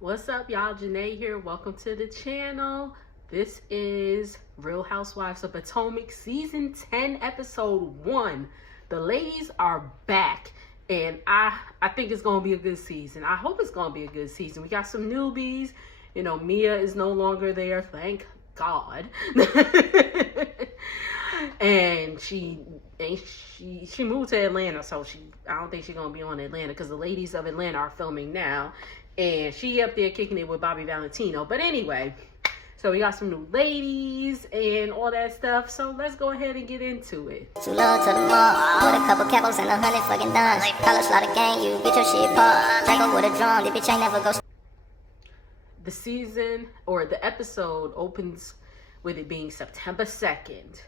What's up, y'all? Janae here. Welcome to the channel. This is Real Housewives of Potomac, Season 10, Episode 1. The ladies are back, and I think it's going to be a good season. I hope it's going to be a good season. We got some newbies. You know, Mia is no longer there, thank God. And she moved to Atlanta, so I don't think she's going to be on Atlanta because the ladies of Atlanta are filming now. And she up there kicking it with Bobby Valentino. But anyway, so we got some new ladies and all that stuff. So let's go ahead and get into it. Too low to the mall, with a couple capos and 100 fucking dimes. Color slaughter gang, you get your shit popped. Draco with a drum, the bitch ain't never go. The season or the episode opens with it being September 2nd.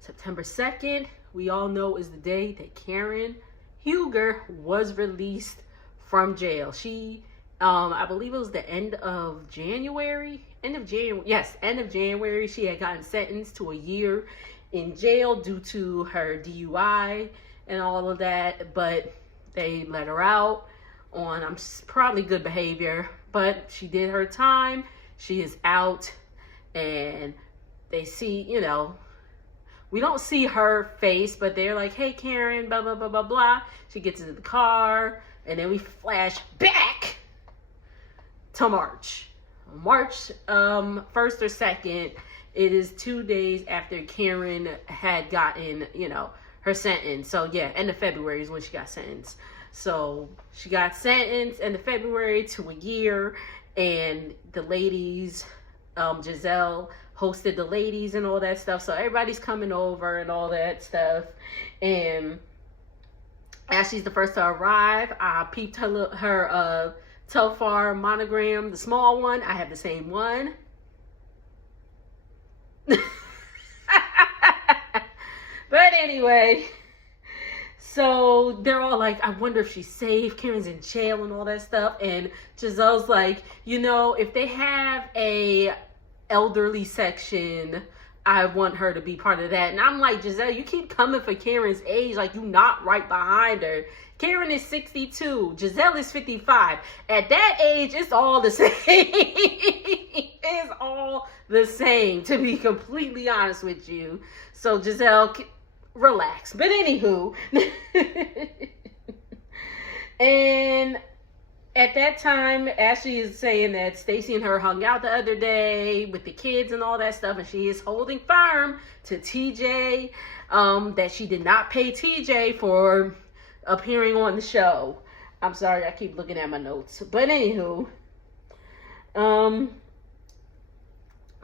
September 2nd, we all know, is the day that Karen Huger was released from jail. She, I believe it was the end of January. End of January. She had gotten sentenced to a year in jail due to her DUI and all of that. But they let her out on probably good behavior. But she did her time. She is out. And they see, you know, we don't see her face, but they're like, hey, Karen, blah, blah, blah, blah, blah. She gets into the car. And then we flash back to March 1st or 2nd. It is 2 days after Karen had gotten, you know, her sentence. So yeah, end of February is when she got sentenced. So she got sentenced end of February to a year, and the ladies, Giselle hosted the ladies and all that stuff. So everybody's coming over and all that stuff. And as she's the first to arrive, I peeped her Telfar monogram, the small one. I have the same one. But anyway, so they're all like, I wonder if she's safe. Karen's in jail and all that stuff. And Giselle's like, you know, if they have a elderly section, I want her to be part of that. And I'm like, Giselle, you keep coming for Karen's age, like you not right behind her. Karen is 62. Giselle is 55. At that age, it's all the same. It's all the same, to be completely honest with you. So Giselle, relax. But anywho, and at that time, Ashley is saying that Stacey and her hung out the other day with the kids and all that stuff, and she is holding firm to TJ that she did not pay TJ for appearing on the show. I'm sorry, I keep looking at my notes. But anywho,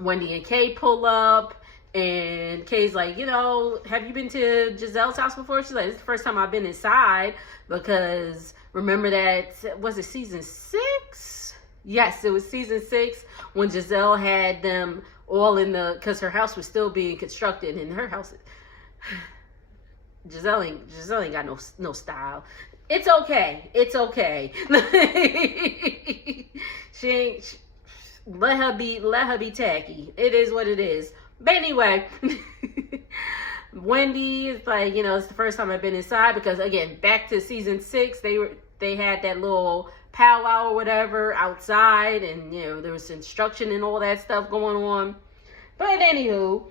Wendy and Kay pull up, and Kay's like, you know, have you been to Giselle's house before? She's like, it's the first time I've been inside, because remember that, was it season 6? Yes, it was season 6 when Giselle had them all in the, because her house was still being constructed, and her house, Giselle ain't got no style. It's okay. It's okay. Let her be tacky. It is what it is. But anyway, Wendy is like, you know, it's the first time I've been inside, because again, back to season 6, they had that little powwow or whatever outside, and you know, there was instruction and all that stuff going on. But anywho,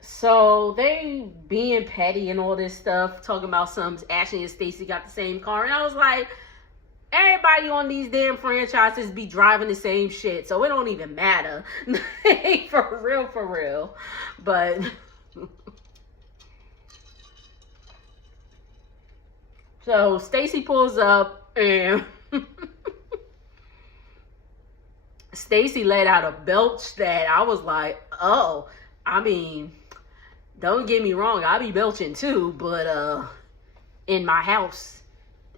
so they being petty and all this stuff, talking about some Ashley and Stacey got the same car, and I was like, everybody on these damn franchises be driving the same shit, so it don't even matter. For real. But so Stacey pulls up, and Stacey let out a belch that I was like, oh, I mean, don't get me wrong, I be belching too, but in my house,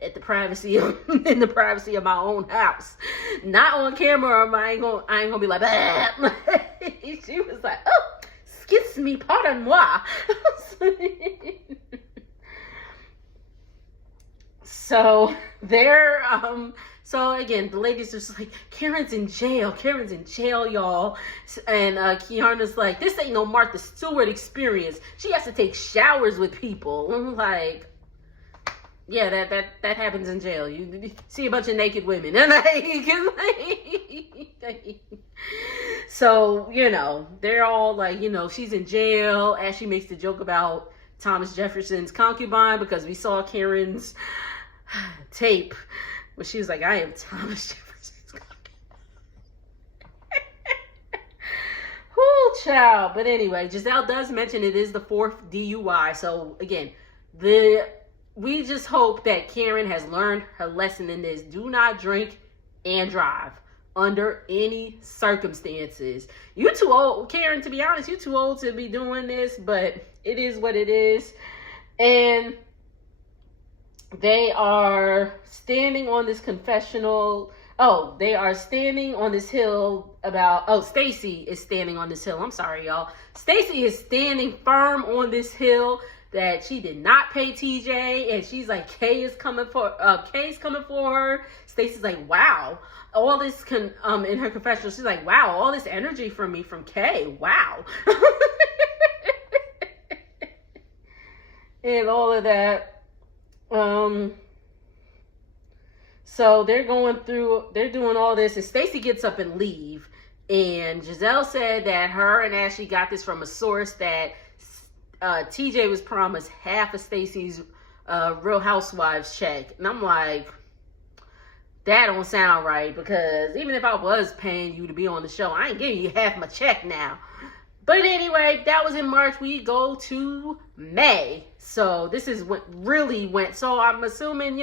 at the privacy of, in the privacy of my own house, not on camera. I ain't gonna be like, bah. She was like, oh, excuse me, pardon moi. So they're so again, the ladies are just like, Karen's in jail, y'all. And Kiana's like, this ain't no Martha Stewart experience. She has to take showers with people. I'm like, Yeah, that happens in jail. You see a bunch of naked women, and so they're all like, she's in jail. As she makes the joke about Thomas Jefferson's concubine, because we saw Karen's tape where she was like, I am Thomas Jefferson's concubine. Whoo, child. But anyway, Giselle does mention it is the 4th DUI. So again, we just hope that Karen has learned her lesson in this. Do not drink and drive under any circumstances. You're too old, Karen, to be honest, you're too old to be doing this, but it is what it is. And they are standing on this confessional. Oh, they are standing on this hill Stacy is standing on this hill. I'm sorry, y'all. Stacy is standing firm on this hill that she did not pay TJ, and she's like, Kay's coming for her. Stacy's like, wow, all this in her confessional, she's like, wow, all this energy from me from Kay, wow. And all of that. So they're doing all this, and Stacy gets up and leave. And Giselle said that her and Ashley got this from a source that TJ was promised half of Stacy's Real Housewives check. And I'm like, that don't sound right, because even if I was paying you to be on the show, I ain't giving you half my check now. But anyway, that was in March. We go to May. So this is what really went. So I'm assuming,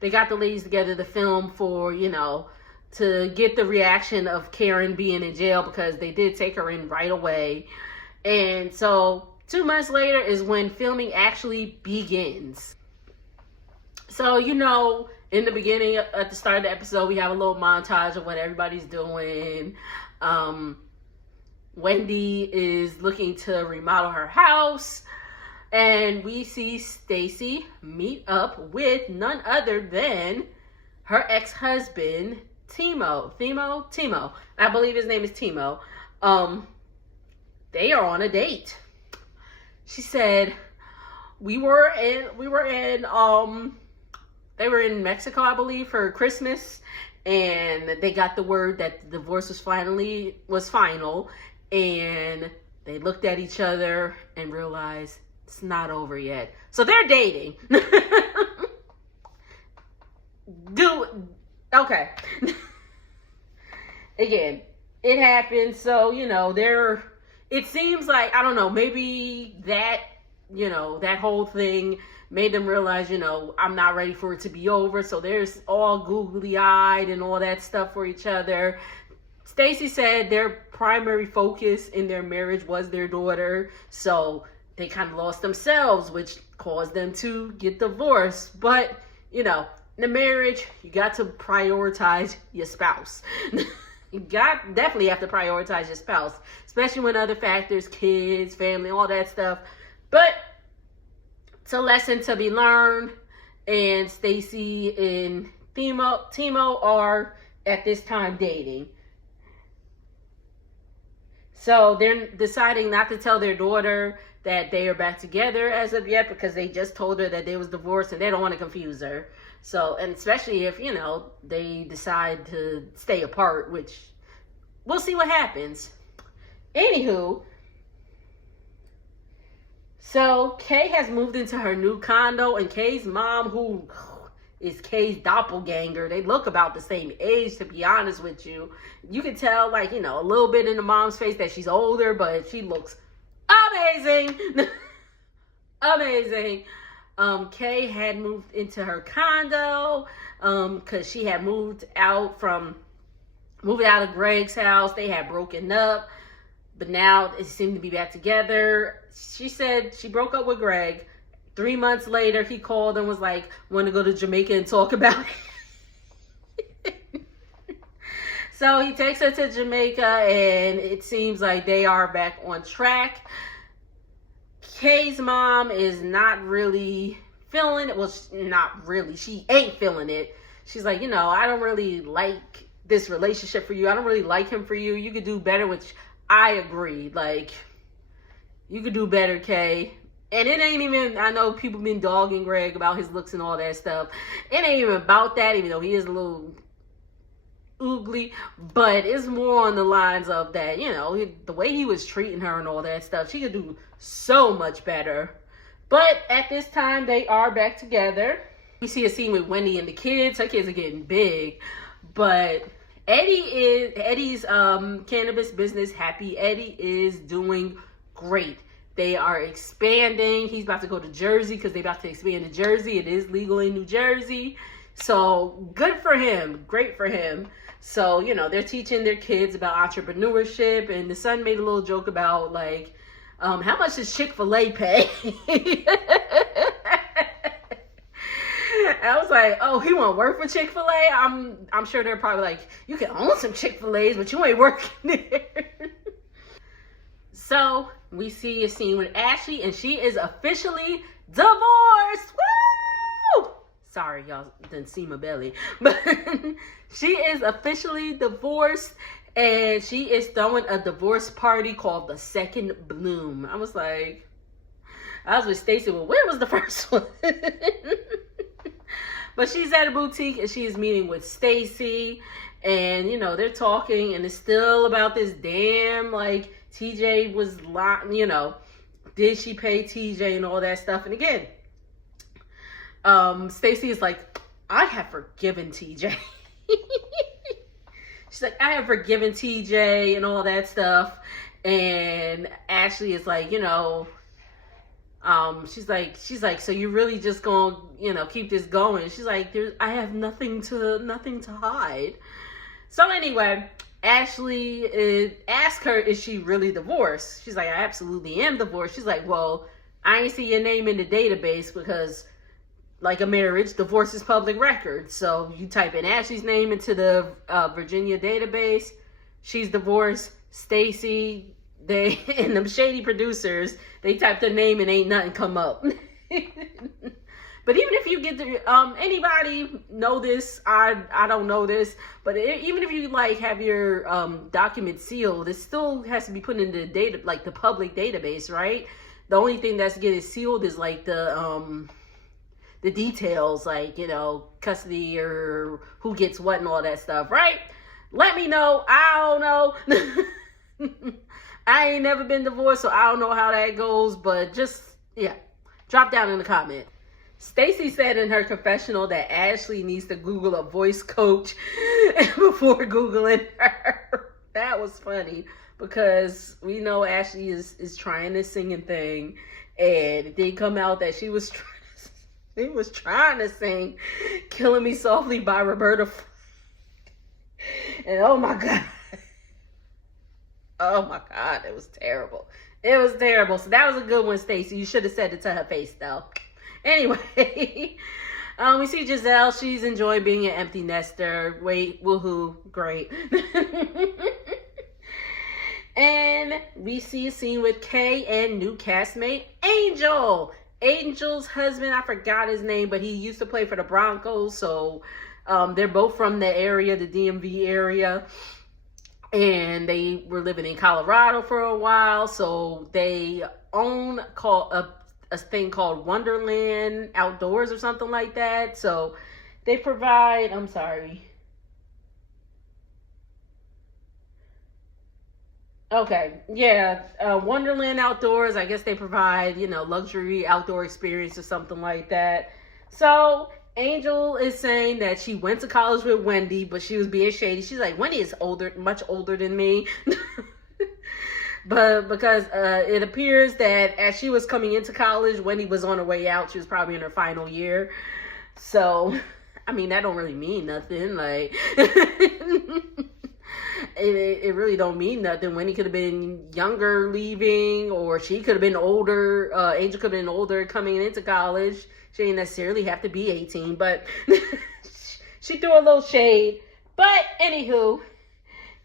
they got the ladies together to film for, to get the reaction of Karen being in jail, because they did take her in right away. And so 2 months later is when filming actually begins. So, in the beginning, at the start of the episode, we have a little montage of what everybody's doing. Wendy is looking to remodel her house, and we see Stacy meet up with none other than her ex-husband, Timo. I believe his name is Timo. They are on a date. She said, they were in Mexico, I believe, for Christmas, and they got the word that the divorce was final, and they looked at each other and realized it's not over yet. So they're dating. Okay. Again, it happened. So, it seems like, I don't know, maybe that whole thing made them realize, I'm not ready for it to be over. So there's all googly-eyed and all that stuff for each other. Stacy said their primary focus in their marriage was their daughter. So they kind of lost themselves, which caused them to get divorced. But, in the marriage, you got to prioritize your spouse. You definitely have to prioritize your spouse, especially when other factors, kids, family, all that stuff. But it's a lesson to be learned, and Stacy and Timo are at this time dating. So they're deciding not to tell their daughter that they are back together as of yet, because they just told her that they was divorced and they don't want to confuse her. So, and especially if, they decide to stay apart, which we'll see what happens. Anywho, so Kay has moved into her new condo, and Kay's mom, who is Kay's doppelganger, they look about the same age, to be honest with you. You can tell, a little bit in the mom's face that she's older, but she looks amazing. Amazing. Kay had moved into her condo because she had moved out of Greg's house. They had broken up, but now it seemed to be back together. She said she broke up with Greg. 3 months later, he called and was like, want to go to Jamaica and talk about it. So he takes her to Jamaica, and it seems like they are back on track. Kay's mom is not really feeling it. Well, not really. She ain't feeling it. She's like, I don't really like this relationship for you. I don't really like him for you. You could do better, which I agree. You could do better, Kay. And it ain't even, I know people been dogging Greg about his looks and all that stuff. It ain't even about that, even though he is a little oogly, but it's more on the lines of that, you know, the way he was treating her and all that stuff. She could do so much better. But at this time, they are back together. We see a scene with Wendy and the kids. Her kids are getting big, but Eddie's cannabis business, Happy Eddie, is doing great. They are expanding. He's about to go to Jersey because they're about to expand to Jersey. It is legal in New Jersey. So good for him. Great for him. So, you know, they're teaching their kids about entrepreneurship. And the son made a little joke about, like, how much does Chick-fil-A pay? I was like, oh, he won't work for Chick-fil-A? I'm sure they're probably like, you can own some Chick-fil-A's, but you ain't working there. So we see a scene with Ashley, and she is officially divorced. Woo! Sorry, y'all didn't see my belly. But she is officially divorced, and she is throwing a divorce party called the Second Bloom. I was with Stacey, well, where was the first one? But she's at a boutique, and she is meeting with Stacey, and, you know, they're talking, and it's still about this damn, like, TJ was, you know, did she pay TJ and all that stuff? And again, Stacey is like, I have forgiven TJ. She's like, I have forgiven TJ and all that stuff. And Ashley is like, you know, she's like, so you really just gonna, you know, keep this going? She's like, I have nothing to hide. So anyway, Ashley asked her, is she really divorced? She's like, I absolutely am divorced. She's like, well, I ain't see your name in the database because, like a marriage, divorce is public record. So you type in Ashley's name into the Virginia database, she's divorced. Stacey, they and them shady producers, they type their name and ain't nothing come up. But even if you get to, anybody know this, I don't know this, but even if you like have your document sealed, it still has to be put in the data, like the public database, right? The only thing that's getting sealed is like the details, like, you know, custody or who gets what and all that stuff, right? Let me know. I don't know. I ain't never been divorced, so I don't know how that goes, but just, yeah, drop down in the comment. Stacey said in her confessional that Ashley needs to Google a voice coach before Googling her. That was funny because we know Ashley is trying this singing thing, and it did come out that she was trying to sing Killing Me Softly by Roberta. And oh my God, it was terrible. It was terrible. So that was a good one, Stacey. You should have said it to her face, though. Anyway, we see Giselle. She's enjoying being an empty nester. Wait, woohoo, great. And we see a scene with Kay and new castmate Angel. Angel's husband, I forgot his name, but he used to play for the Broncos. So they're both from the area, the DMV area. And they were living in Colorado for a while. So they own a thing called Wonderland Outdoors or something like that. So they provide, Wonderland Outdoors. I guess they provide, you know, luxury outdoor experience or something like that. So Angel is saying that she went to college with Wendy, but she was being shady. She's like, Wendy is much older than me. But because it appears that as she was coming into college, Wendy was on her way out. She was probably in her final year. So, I mean, that don't really mean nothing. Like, it really don't mean nothing. Wendy could have been younger leaving, or she could have been older. Angel could have been older coming into college. She didn't necessarily have to be 18, but she threw a little shade. But anywho,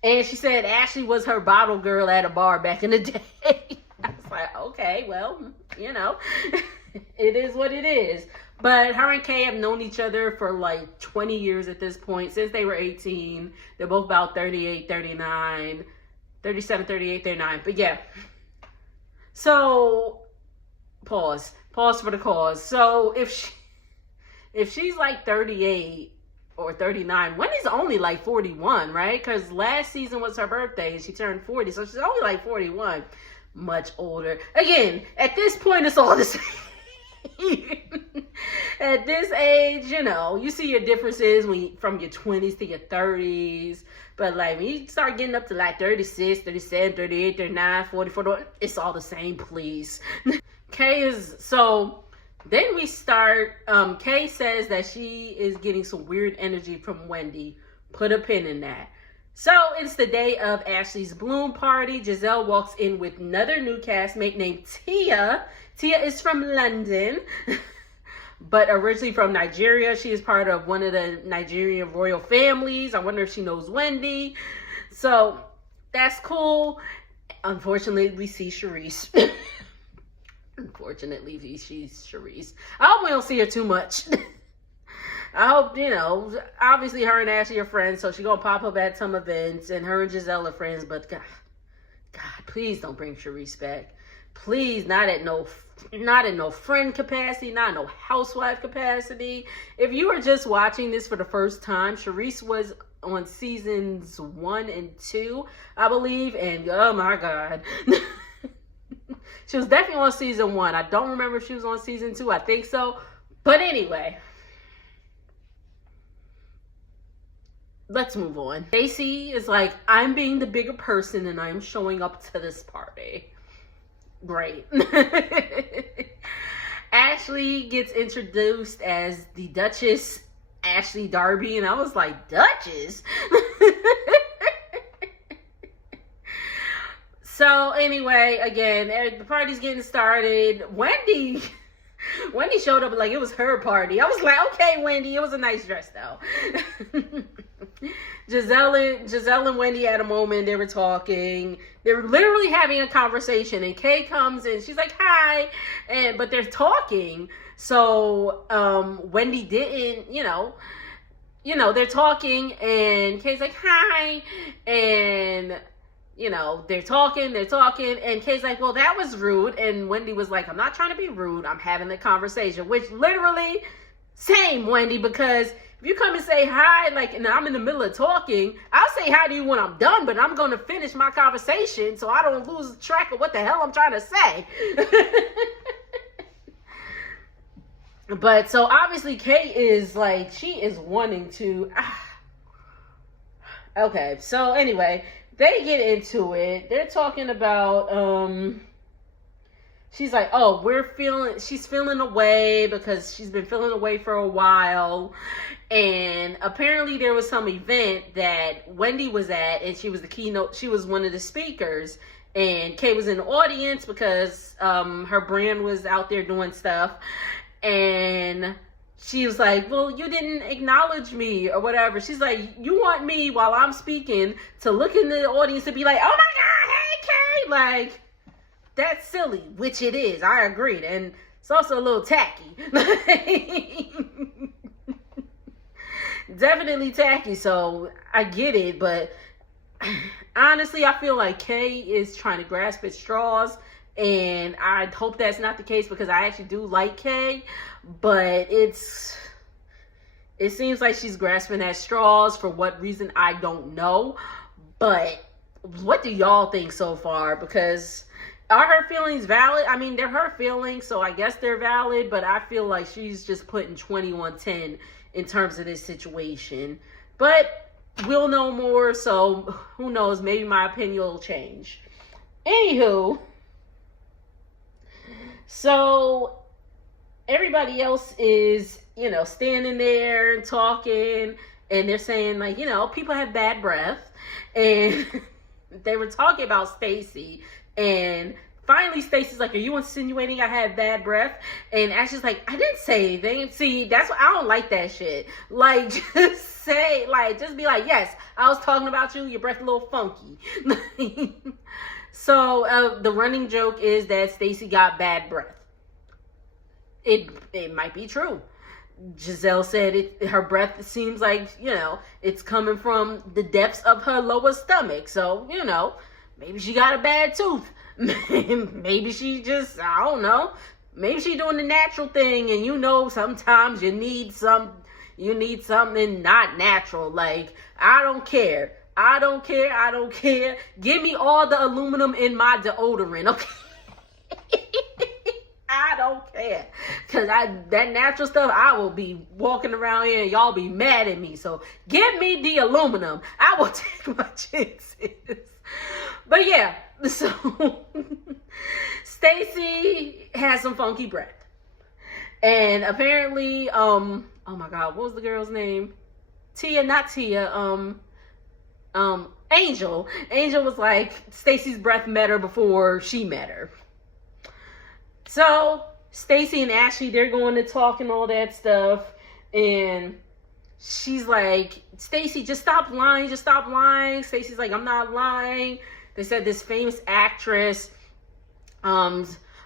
and she said Ashley was her bottle girl at a bar back in the day. I was like, okay, well, you know, it is what it is. But her and Kay have known each other for like 20 years at this point, since they were 18. They're both about 38, 39, 37, 38, 39. But yeah. So Pause for the cause. So if she's like 38 or 39, Wendy's only like 41, right? Because last season was her birthday and she turned 40, so she's only like 41. Much older. Again, at this point, it's all the same. At this age, you know, you see your differences from your 20s to your 30s. But like when you start getting up to like 36, 37, 38, 39, 44, it's all the same, please. Then we start, Kay says that she is getting some weird energy from Wendy. Put a pin in that. So it's the day of Ashley's bloom party. Giselle walks in with another new castmate named Tia. Tia is from London, but originally from Nigeria. She is part of one of the Nigerian royal families. I wonder if she knows Wendy. So that's cool. Unfortunately, we see Charisse. Unfortunately, she's Charisse. I hope we don't see her too much. I hope, you know, obviously her and Ashley are friends, so she's going to pop up at some events, and her and Giselle are friends, but God, please don't bring Charisse back. Please, not in no friend capacity, not in no housewife capacity. If you are just watching this for the first time, Charisse was on seasons 1 and 2, I believe, and oh my God. She was definitely on season 1. I don't remember if she was on season 2. I think so. But anyway, let's move on. Stacey is like, I'm being the bigger person and I'm showing up to this party. Great. Ashley gets introduced as the Duchess Ashley Darby, and I was like, Duchess? So anyway, again, the party's getting started. Wendy showed up like it was her party. I was like, okay, Wendy, it was a nice dress though. Giselle and Wendy had a moment. They were talking. They were literally having a conversation, and Kay comes in. She's like, hi, but they're talking. So Wendy didn't, you know, they're talking, and Kay's like, hi, and you know, they're talking, and Kay's like, well, that was rude. And Wendy was like, I'm not trying to be rude. I'm having the conversation, which literally, same, Wendy, because if you come and say hi, like, and I'm in the middle of talking, I'll say hi to you when I'm done, but I'm going to finish my conversation so I don't lose track of what the hell I'm trying to say. But so obviously Kay is like, she is wanting to, okay, so anyway, they get into it. They're talking about, she's like, oh, she's feeling away because she's been feeling away for a while. And apparently there was some event that Wendy was at, and she was the keynote. She was one of the speakers, and Kay was in the audience because her brand was out there doing stuff. And she was like, well, you didn't acknowledge me or whatever. She's like, you want me while I'm speaking to look in the audience and be like, oh my God, hey, Kay. Like, that's silly, which it is. I agreed. And it's also a little tacky. Definitely tacky. So I get it. But honestly, I feel like Kay is trying to grasp at straws. And I hope that's not the case because I actually do like Kay. But it seems like she's grasping at straws. For what reason, I don't know. But what do y'all think so far? Because are her feelings valid? I mean, they're her feelings, so I guess they're valid. But I feel like she's just putting 20 on 10 in terms of this situation. But we'll know more, so who knows? Maybe my opinion will change. Anywho, so everybody else is, you know, standing there and talking, and they're saying, like, you know, people have bad breath, and they were talking about Stacey, and finally Stacey's like, are you insinuating I had bad breath? And Ashley's like, I didn't say anything. See, that's what I don't like that shit. Like, just say, like, just be like, yes, I was talking about you, your breath a little funky. So the running joke is that Stacey got bad breath. It might be true. Giselle said her breath seems like, you know, it's coming from the depths of her lower stomach. So, you know, maybe she got a bad tooth. Maybe she just, I don't know. Maybe she doing the natural thing, and you know sometimes you need something not natural. Like, I don't care. I don't care. I don't care. Give me all the aluminum in my deodorant, okay? I don't care. Because that natural stuff, I will be walking around here and y'all be mad at me. So give me the aluminum. I will take my chances. But yeah, so Stacey has some funky breath. And apparently, oh my God, what was the girl's name? Angel. Angel was like, Stacey's breath met her before she met her. So Stacey and Ashley, they're going to talk and all that stuff. And she's like, Stacey, just stop lying. Just stop lying. Stacey's like, I'm not lying. They said this famous actress, TJ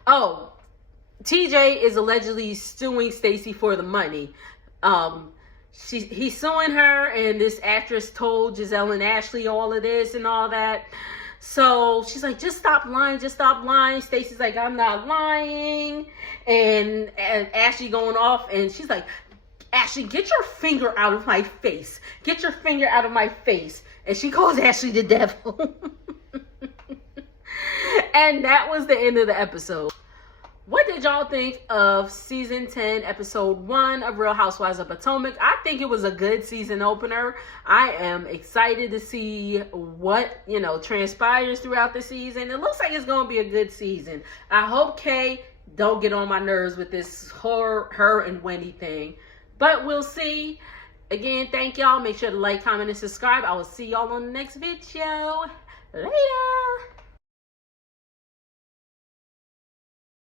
is allegedly suing Stacey for the money. He's suing her, and this actress told Giselle and Ashley all of this and all that. So she's like, just stop lying, just stop lying. Stacey's like, I'm not lying. And Ashley going off, and she's like, Ashley, get your finger out of my face. Get your finger out of my face. And she calls Ashley the devil. And that was the end of the episode. What did y'all think of season 10, episode 1 of Real Housewives of Potomac? I think it was a good season opener. I am excited to see what, transpires throughout the season. It looks like it's going to be a good season. I hope Kay don't get on my nerves with this her and Wendy thing. But we'll see. Again, thank y'all. Make sure to like, comment, and subscribe. I will see y'all on the next video. Later.